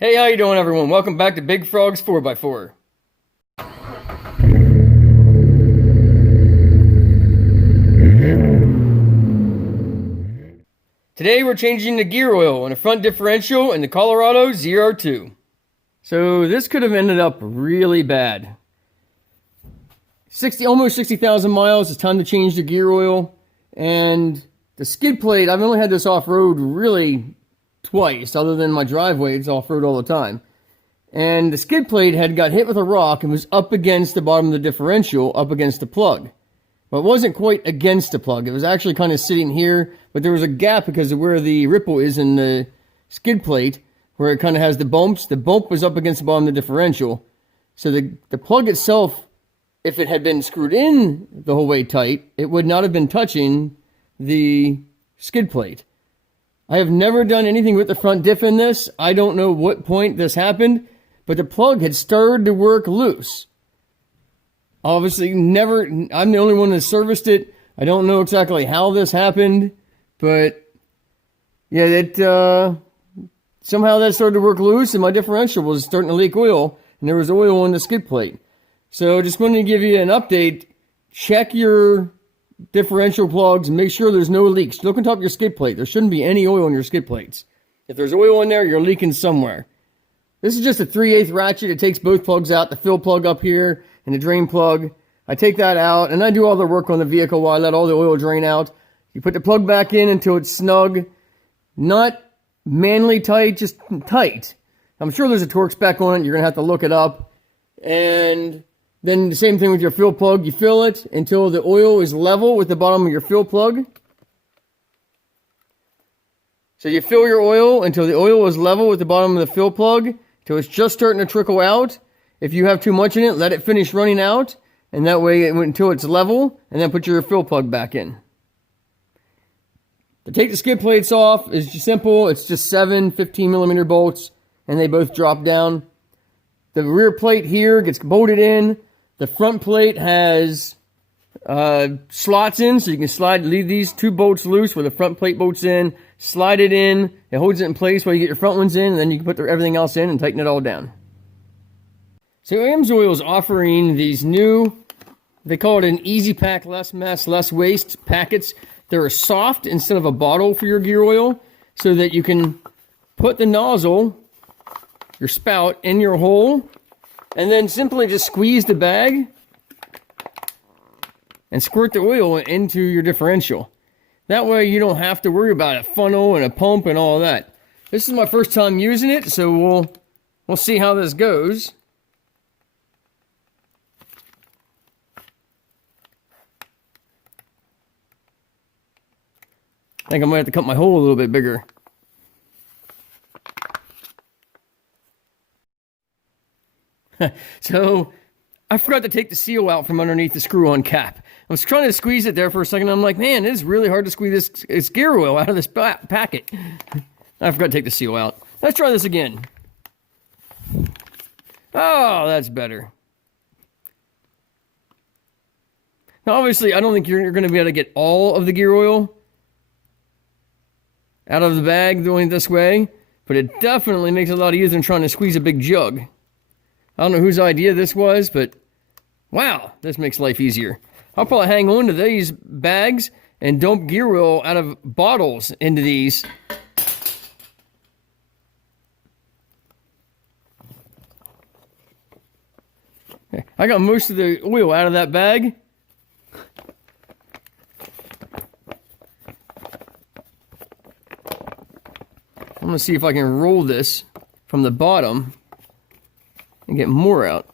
Hey, how you doing, everyone? Welcome back to Big Frog's 4x4. Today we're changing the gear oil in the front differential in the Colorado ZR2. So this could have ended up really bad. Almost 60,000 miles. It's time to change the gear oil. And the skid plate, I've only had this off-road really twice, other than my driveway. It's off-road all the time. And the skid plate had got hit with a rock and was up against the bottom of the differential, up against the plug. But it wasn't quite against the plug. It was actually kind of sitting here, but there was a gap because of where the ripple is in the skid plate, where it kind of has the bumps. The bump was up against the bottom of the differential. So the plug itself, if it had been screwed in the whole way tight, it would not have been touching the skid plate. I have never done anything with the front diff in this. I don't know what point this happened, but the plug had started to work loose. Obviously, I'm the only one that serviced it. I don't know exactly how this happened, but yeah, somehow that started to work loose and my differential was starting to leak oil and there was oil on the skid plate. So just wanted to give you an update. Check your differential plugs and make sure there's no leaks. Look on top of your skid plate. There shouldn't be any oil in your skid plates. If there's oil in there, you're leaking somewhere. This is just a 3/8 ratchet. It takes both plugs out, the fill plug up here and the drain plug. I take that out and I do all the work on the vehicle while I let all the oil drain out. You put the plug back in until it's snug. Not manually tight, just tight. I'm sure there's a Torx spec on it. You're going to have to look it up. And then the same thing with your fill plug. You fill it until the oil is level with the bottom of your fill plug. So you fill your oil until the oil is level with the bottom of the fill plug, till it's just starting to trickle out. If you have too much in it, let it finish running out, and that way until it's level, and then put your fill plug back in. To take the skid plates off is just simple. It's just 7 15mm bolts, and they both drop down. The rear plate here gets bolted in. The front plate has slots in, so you can leave these 2 bolts loose where the front plate bolts in, slide it in, it holds it in place while you get your front ones in, and then you can put everything else in and tighten it all down. So AMSOIL is offering these new, they call it an easy pack, less mess, less waste packets. They're soft instead of a bottle for your gear oil, so that you can put the nozzle, your spout, in your hole, and then simply just squeeze the bag and squirt the oil into your differential. That way you don't have to worry about a funnel and a pump and all that. This is my first time using it, so we'll see how this goes. I think I might have to cut my hole a little bit bigger. So, I forgot to take the seal out from underneath the screw-on cap. I was trying to squeeze it there for a second. I'm like, man, it is really hard to squeeze this gear oil out of this packet. I forgot to take the seal out. Let's try this again. Oh, that's better. Now, obviously, I don't think you're going to be able to get all of the gear oil out of the bag doing it this way, but it definitely makes it a lot easier than trying to squeeze a big jug. I don't know whose idea this was, but wow, this makes life easier. I'll probably hang on to these bags and dump gear oil out of bottles into these. I got most of the oil out of that bag. I'm going to see if I can roll this from the bottom and get more out.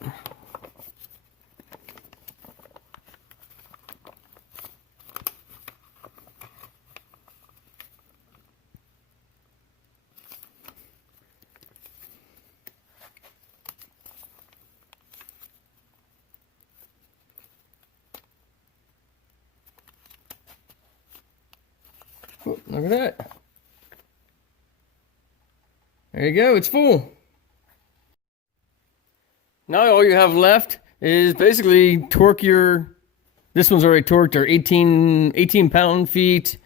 Oh, look at that. There you go, it's full. Now all you have left is basically torque this one's already torqued, or 18 pound-feet,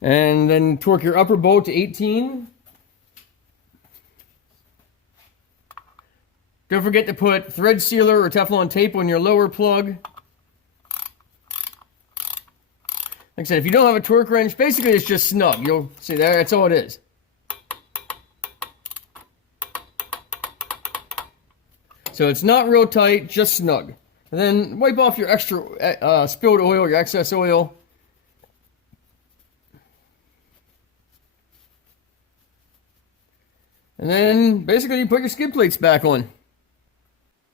and then torque your upper bolt to 18. Don't forget to put thread sealer or Teflon tape on your lower plug. Like I said, if you don't have a torque wrench, basically it's just snug. You'll see there, that's all it is. So it's not real tight, just snug. And then wipe off your extra spilled oil, your excess oil. And then basically you put your skid plates back on.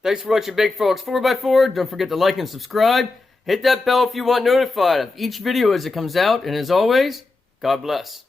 Thanks for watching Big Frog's 4x4. Don't forget to like and subscribe. Hit that bell if you want notified of each video as it comes out. And as always, God bless.